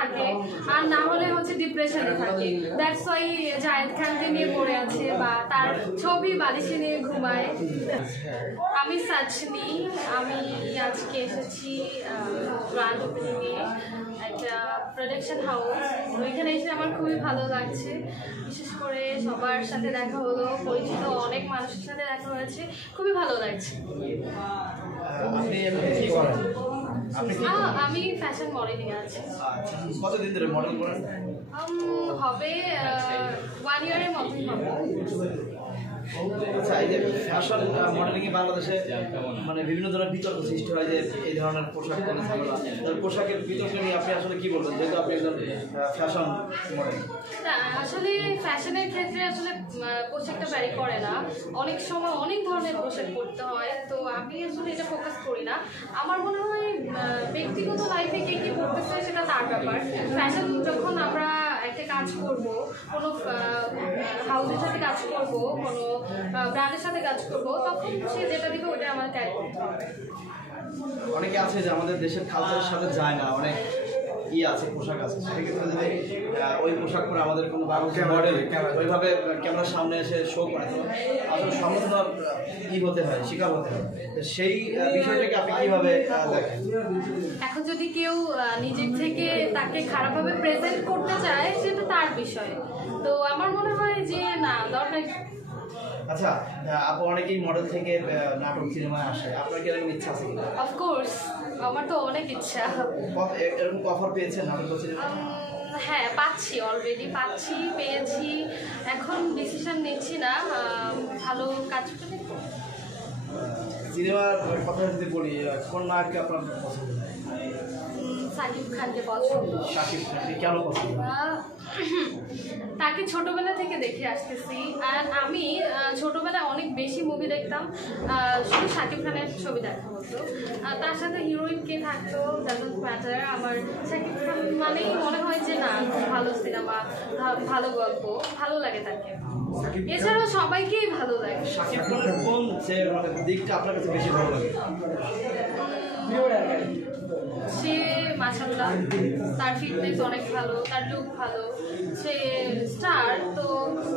থাকে, আর না হলে হচ্ছে ডিপ্রেশনে থাকে। দ্যাটস ওয়াই জায়েদ খানকে নিয়ে পড়ে আছে বা তার ছবি বালিশে নিয়ে ঘুমায়। আমি সাজনি, আমি আজকে এসেছি গ্র্যান্ড ওপেনিংয়ে একটা প্রোডাকশন হাউস। ওইখানে এসে আমার খুবই ভালো লাগছে, বিশেষ করে সবার সাথে দেখা হলো, পরিচিত অনেক মানুষের সাথে দেখা হয়েছে, খুবই ভালো লাগছে। আমি ফ্যাশন মডেলিং আছি। কতদিন ধরে মডেল করেন? হবে 1 ইয়ারের মতোই হবে। আচ্ছা, এই যে ফ্যাশন মডেলিং এ বাংলাদেশে মানে বিভিন্ন ধরনের বিতর্ক সৃষ্টি হয় যে এই ধরনের পোশাক পরে থাকা, তার পোশাকের বিতর্ক নিয়ে আপনি আসলে কি বলবেন, যেহেতু আপনি একজন ফ্যাশন মডেল? না, আসলে ফ্যাশনের ক্ষেত্রে আসলে পোশাকটা ভ্যারি করে না, অনেক সময় অনেক ধরনের পোশাক পরতে হয়, তো আমি আসলে এটা ফোকাস করি না। আমার মনে হয় ব্যক্তিগত লাইফে কে কি পড়তেছে সেটা তার ব্যাপার। ফ্যাশন যখন আমরা একটা কাজ করব, কোনো হাউসের সাথে কাজ করব, কোনো ব্র্যান্ডের সাথে কাজ করব, তখন সে যেটা দিবে ওইটা আমার ক্যারি করতে হবে। অনেকে আছে যে আমাদের দেশের কালচারের সাথে যায় না, অনেক আছে পোশাক আছে, সেক্ষেত্রে যদি ওই পোশাক পরে আমাদের কোনো মডেল ওইভাবে ক্যামেরার সামনে এসে শো করে, আসলে সমালোচনার হতে হয়, শিকার হতে হয়, সেই বিষয়টাকে আপনি কিভাবে দেখেন? এখন যদি কেউ নিজের থেকে তাকে খারাপভাবে প্রেজেন্ট করতে চায় সেটা তার বিষয়, তো আমার মনে হয় যে না, দরকার। আচ্ছা, আপু অনেকেই মডেল থেকে নাটক সিনেমায় আসে, আপনার কি এরকম ইচ্ছা আছে? অফকোর্স, আমার তো অনেক ইচ্ছা। এরকম অফার পেয়েছেন নাটক সিনেমা? হ্যাঁ, পাচ্ছি, অলরেডি পাচ্ছি, পেয়েছি, এখন ডিসিশন নিচ্ছি না, ভালো কাজ করে। সিনেমার কথা যদি বলি, কোন নায়ককে আপনার পছন্দ? শাকিব খানকে পছন্দ। শাকিব খানকে কেন পছন্দ? তাকে ছোটবেলা থেকে দেখে আসতেছি, আর আমি ছোটবেলায় অনেক বেশি মুভি দেখতাম, শুধু শাকিব খানের ছবি দেখা হতো, তার সাথে হিরোইন কে থাকতো ডাজন্ট ম্যাটার। আমার শাকিব খান মানেই মনে হয় যে না, খুব ভালো সিনেমা, ভালো গল্প, ভালো লাগে তাকে। এছাড়াও সবাইকেই ভালো লাগে। শাকিব খানের কোন দিকটা আপনার কাছে বেশি ভালো লাগে? সে মাশাআল্লাহ, তার ফিটনেস অনেক ভালো, তার লুক ভালো, সে স্টার, তো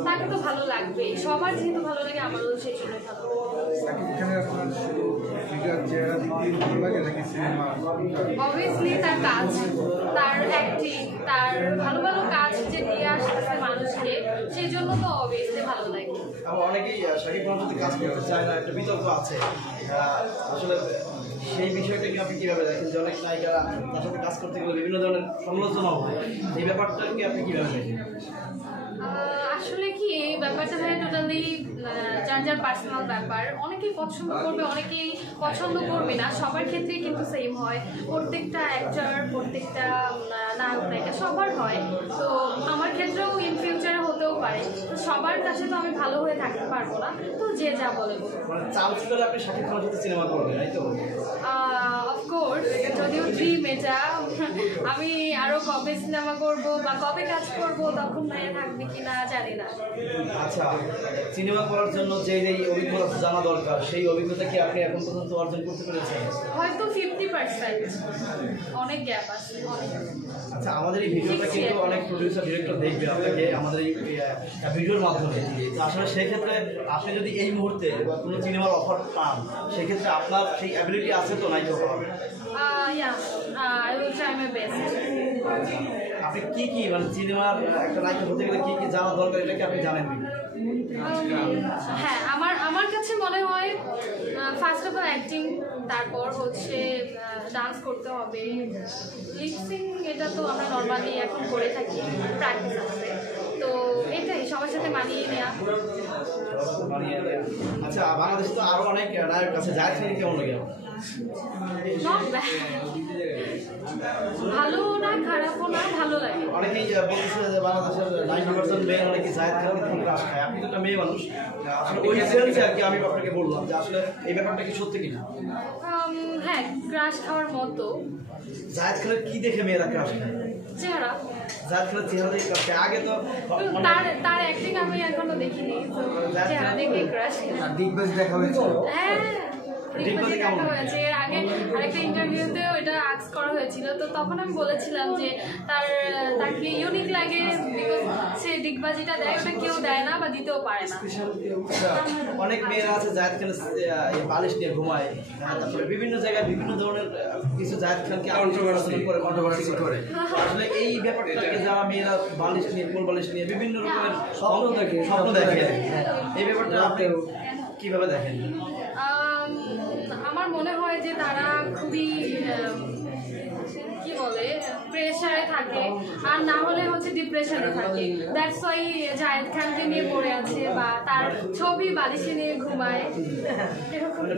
তাকে তো ভালো লাগবে, সবার যেহেতু ভালো লাগে আমারও সেই জন্য ভালো। অবভিয়াসলি তার কাজ, তার অ্যাক্টিং, তার ভালো ভালো কাজ যে দিয়ে আসতেছে মানুষকে, সেই জন্য তো অবভিয়াসলি ভালো লাগে। অনেকেই শাকিব খান যদি কাজ করতে চায় না, একটা বিতর্ক আছে, আসলে সেই বিষয়টাকে আপনি কিভাবে দেখেন যে অনেক নায়িকারা তার সাথে কাজ করতে গেলে বিভিন্ন ধরনের সমালোচনাও হয়, এই ব্যাপারটাকে আপনি কিভাবে দেখেন? আসলে কি, এই ব্যাপারটা ভাই টোটালি যার যার পার্সোনাল ব্যাপার, অনেকেই পছন্দ করবে, অনেকেই পছন্দ করবে না, সবার ক্ষেত্রেই কিন্তু সেম হয়, প্রত্যেকটা অ্যাক্টর, প্রত্যেকটা নায়ক নায়িকা সবার হয়, তো আমার ক্ষেত্রেও ইন ফিউচারে হতেও পারে, তো সবার কাছে তো আমি ভালো হয়ে থাকতে পারবো না, তো যে যা বলে চান্স পেলে আপনি শাকিব খানের সাথে সিনেমা করবেন, তাই তো? অফকোর্স, যদিও ড্রিম এটা, আমি আরো কবে সিনেমা করব বা কবে কাজ করব তখন ভাইয়া থাকবে কিনা জানি না। আচ্ছা, সিনেমা করার জন্য যে অভিজ্ঞতা জানা দরকার, সেই অভিজ্ঞতা কি আপনি এখন পর্যন্ত অর্জন করতে পেরেছেন? হয়তো 50%, অনেক গ্যাপ আছে, অনেক। আচ্ছা, আমাদের এই ভিডিওটা কিন্তু অনেক প্রডিউসার ডিরেক্টর দেখবে আপনাকে আমাদের এই ভিডিওর মাধ্যমে, তো আসলে সেক্ষেত্রে আপনি যদি এই মুহূর্তে কোনো সিনেমার অফার পান, সেক্ষেত্রে আপনার সেই অ্যাবিলিটি আছে তো নাই তো? I will try my best. আপনি কি মানে সিনেমার একটা নায়িকা হতে গেলে কি জানা দরকার, এটা কি আপনি জানেন? হ্যাঁ, আমার কাছে মনে হয় ফার্স্ট অফ অল অ্যাক্টিং, তারপর হচ্ছে ডান্স করতে হবে, লিপসিং, এটা তো আমরা নর্মালি এখন করে থাকি, প্র্যাকটিস আছে, তো এটাই সবার সাথে মানিয়ে নেওয়া। আচ্ছা, বাংলাদেশে তো আরো অনেক নায়ক আছে, জায়েদ খান কেমন লাগে? ভালো না, খারাপও না, ভালো লাগে। অনেকেই বলতেছে যে বাংলাদেশের 90% মেয়ে অনেকে জায়েদ খানকে থেকে ক্রাশ খায়, আপনি তো একটা মেয়ে মানুষ, ওই সেন্সে আর কি আমি আপনাকে বললাম যে আসলে এই ব্যাপারটা কি সত্যি কিনা? হ্যাঁ, ক্রাশ খাওয়ার মতো। জায়েদ খানের কি দেখে মেয়েরা ক্রাশ খায়? চেহারা। জায়েদ খানের চেহারা দেখে ক্রাশ খায়, আগে তো তার অ্যাক্টিং আমি এখনো দেখিনি, চেহারা দেখে ক্রাশ। আর বিগ বস দেখা হয়েছে? হ্যাঁ, ডিগবাজি দেখা হয়েছে। এর আগে আরেকটা ইন্টারভিউতেও এটা আস্ক করা হয়েছিল, তো তখন আমি বলেছিলাম যে তাকে ইউনিক লাগে বিকজ সে ডিগবাজিটা দেয়, ওটা কেউ দেয় না বা দিতেও পারে না। অনেক মেয়েরা আছে জায়েদ খানের বালিশ নিয়ে ঘুমায়, তারপরে বিভিন্ন জায়গায় বিভিন্ন ধরনের কিছু জায়েদ খানকে কন্ট্রোভার্সি করে। আসলে এই ব্যাপারটাকে যারা মেয়েরা বালিশ নিয়ে কোল বালিশ নিয়ে বিভিন্ন রকমের স্বপ্ন দেখে, এই ব্যাপারটা আপনি কিভাবে দেখেন? আমার মনে হয় যে তারা খুবই কি বলে প্রেশারে থাকে, আর না হলে হচ্ছে ডিপ্রেশনে থাকে। দ্যাটস ওয়াই জায়েদ খানকে নিয়ে পড়ে আছে বা তার ছবি বালিশে নিয়ে ঘুমায়।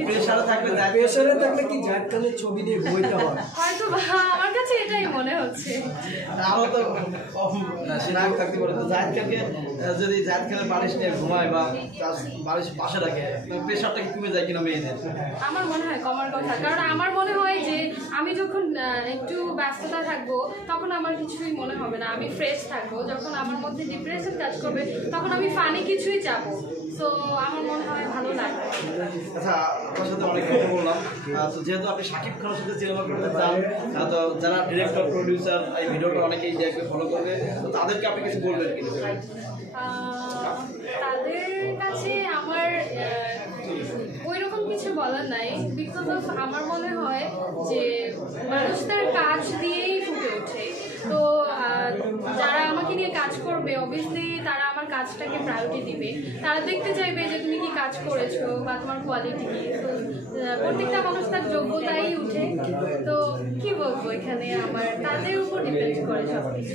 প্রেশারে থাকলে কি জায়েদ খানের ছবি নিয়ে ঘুমাইতে হয়? হয়তো আমার কাছে এটাই মনে হচ্ছে। আমরা তো না থাকতে পারে জায়েদ খানকে যদি জায়েদ খানের বালিশ নিয়ে ঘুমায় বা বালিশ পাশে রাখে, প্রেশারটা কি কমে যায় কিনা মেয়েদের? আমার মনে হয় কমার কথা, কারণ আমার মনে হয় যে আমি যখন একটু ব্যস্ততা থাকবো তখন আমার কিছুই মনে হবে না, আমি ফ্রেশ থাকবো। যখন আমার মধ্যে ডিপ্রেশন কাজ করবে তখন আমি ফানি কিছুই চাবো, সো আমার মনে হয় ভালো লাগবে। আচ্ছা, আপনার সাথে অনেক কথা বললাম। তো যেহেতু আপনি শাকিব খানের সাথে সিনেমা করতে চান, তো যারা ডিরেক্টর প্রডিউসার এই ভিডিওটা অনেকেই দেখবে, ফলো করবে, তো তাদেরকে আপনি কিছু বলবেন কি? তাদের কাছে আমার ওইরকম কিছু বলার নাই, বিকজ অফ আমার মনে হয় যে মানুষ তার কাজ দিয়েই ফুটে ওঠে। তো যারা আমাকে নিয়ে কাজ করবে অবভিয়াসলি তারা আমার কাজটাকে প্রায়োরিটি দিবে, তারা দেখতে চাইবে যে তুমি কি কাজ করেছো বা তোমার কোয়ালিটি কি। তো প্রত্যেকটা মানুষ তার যোগ্যতাই উঠে, তো কি বলবো এখানে, আমার তাদের উপর ডিপেন্ড করে সব কিছু।